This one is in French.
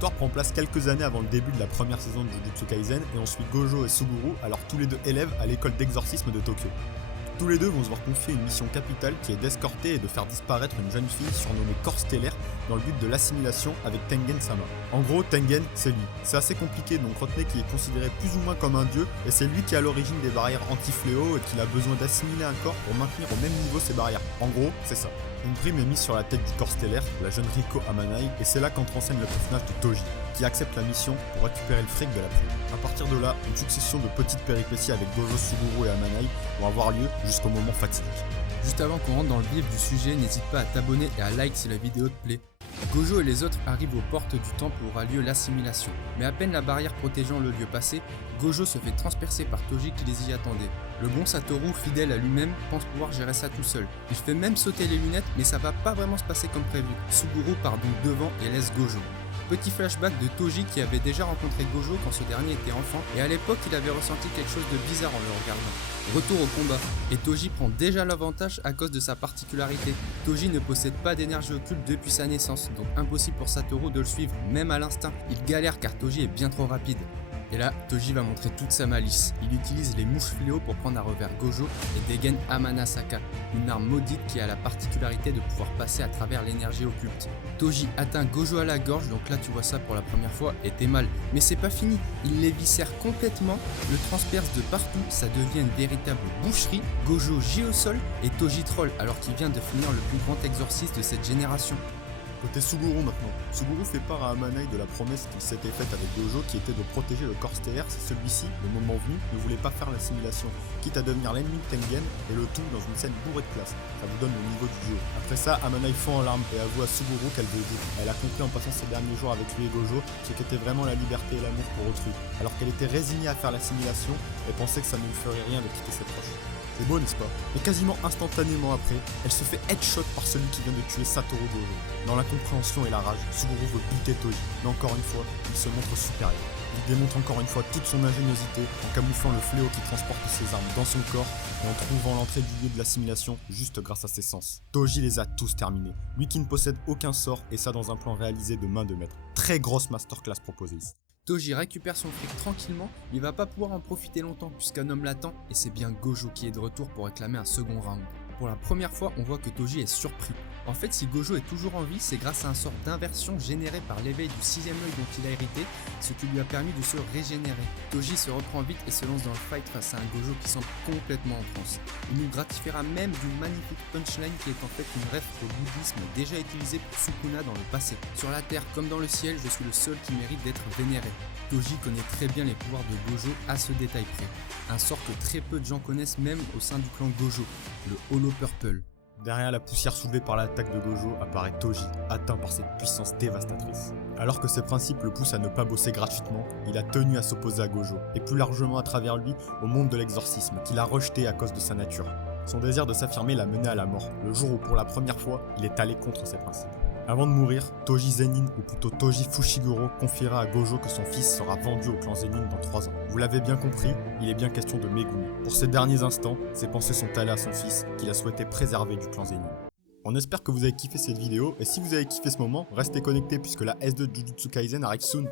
L'histoire prend place quelques années avant le début de la première saison de Jujutsu Kaisen et on suit Gojo et Suguru, alors tous les deux élèves à l'école d'exorcisme de Tokyo. Tous les deux vont se voir confier une mission capitale qui est d'escorter et de faire disparaître une jeune fille surnommée Corps Stellaire dans le but de l'assimilation avec Tengen-sama. En gros, Tengen, c'est lui. C'est assez compliqué, donc retenez qu'il est considéré plus ou moins comme un dieu, et c'est lui qui est à l'origine des barrières anti-fléau et qu'il a besoin d'assimiler un corps pour maintenir au même niveau ses barrières. En gros, c'est ça. Une prime est mise sur la tête du corps stellaire, la jeune Riko Amanai, et c'est là qu'entre en scène le personnage de Toji, qui accepte la mission pour récupérer le fric de la prime. A partir de là, une succession de petites péripéties avec Gojo, Suguru et Amanai vont avoir lieu jusqu'au moment fatidique. Juste avant qu'on rentre dans le vif du sujet, n'hésite pas à t'abonner et à like si la vidéo te plaît. Gojo et les autres arrivent aux portes du temple où aura lieu l'assimilation. Mais à peine la barrière protégeant le lieu passé, Gojo se fait transpercer par Toji qui les y attendait. Le bon Satoru, fidèle à lui-même, pense pouvoir gérer ça tout seul. Il fait même sauter les lunettes, mais ça va pas vraiment se passer comme prévu. Suguru part donc devant et laisse Gojo. Petit flashback de Toji qui avait déjà rencontré Gojo quand ce dernier était enfant et à l'époque il avait ressenti quelque chose de bizarre en le regardant. Retour au combat, et Toji prend déjà l'avantage à cause de sa particularité. Toji ne possède pas d'énergie occulte depuis sa naissance, donc impossible pour Satoru de le suivre, même à l'instinct. Il galère car Toji est bien trop rapide. Et là, Toji va montrer toute sa malice. Il utilise les mouches fléaux pour prendre à revers Gojo et dégaine Amanasaka, une arme maudite qui a la particularité de pouvoir passer à travers l'énergie occulte. Toji atteint Gojo à la gorge, donc là tu vois ça pour la première fois et t'es mal. Mais c'est pas fini, il l'éviscère complètement, le transperce de partout, ça devient une véritable boucherie. Gojo gît au sol et Toji troll alors qu'il vient de finir le plus grand exorciste de cette génération. Côté Suguru maintenant. Suguru fait part à Amanai de la promesse qu'il s'était faite avec Gojo qui était de protéger le corps stellaire si celui-ci, le moment venu, ne voulait pas faire l'assimilation, quitte à devenir l'ennemi de Tengen et le tout dans une scène bourrée de classe. Ça vous donne le niveau du duo. Après ça, Amanai fond en larmes et avoue à Suguru qu'elle veut vivre. Elle a compris en passant ses derniers jours avec lui et Gojo ce qu'était vraiment la liberté et l'amour pour autrui, alors qu'elle était résignée à faire l'assimilation et pensait que ça ne lui ferait rien de quitter ses proches. C'est beau, n'est-ce pas? Mais quasiment instantanément après, elle se fait headshot par celui qui vient de tuer Satoru Gojo. Dans l'incompréhension et la rage, Suguru veut buter Toji, mais encore une fois, il se montre supérieur. Il démontre encore une fois toute son ingéniosité en camouflant le fléau qui transporte ses armes dans son corps et en trouvant l'entrée du lieu de l'assimilation juste grâce à ses sens. Toji les a tous terminés, lui qui ne possède aucun sort et ça dans un plan réalisé de main de maître. Très grosse masterclass proposée ici. Toji récupère son fric tranquillement, il va pas pouvoir en profiter longtemps puisqu'un homme l'attend et c'est bien Gojo qui est de retour pour réclamer un second round. Pour la première fois, on voit que Toji est surpris. En fait, si Gojo est toujours en vie, c'est grâce à un sort d'inversion généré par l'éveil du sixième œil dont il a hérité, ce qui lui a permis de se régénérer. Toji se reprend vite et se lance dans le fight face à un Gojo qui semble complètement en transe. Il nous gratifiera même d'une magnifique punchline qui est en fait une ref au bouddhisme déjà utilisé pour Sukuna dans le passé. Sur la terre comme dans le ciel, je suis le seul qui mérite d'être vénéré. Toji connaît très bien les pouvoirs de Gojo à ce détail près. Un sort que très peu de gens connaissent même au sein du clan Gojo, le Holo Purple. Derrière la poussière soulevée par l'attaque de Gojo apparaît Toji, atteint par cette puissance dévastatrice. Alors que ses principes le poussent à ne pas bosser gratuitement, il a tenu à s'opposer à Gojo, et plus largement à travers lui, au monde de l'exorcisme, qu'il a rejeté à cause de sa nature. Son désir de s'affirmer l'a mené à la mort, le jour où pour la première fois, il est allé contre ses principes. Avant de mourir, Toji Zenin, ou plutôt Toji Fushiguro, confiera à Gojo que son fils sera vendu au clan Zenin dans 3 ans. Vous l'avez bien compris, il est bien question de Megumi. Pour ces derniers instants, ses pensées sont allées à son fils, qu'il a souhaité préserver du clan Zenin. On espère que vous avez kiffé cette vidéo, et si vous avez kiffé ce moment, restez connectés puisque la S2 de Jujutsu Kaisen arrive soon.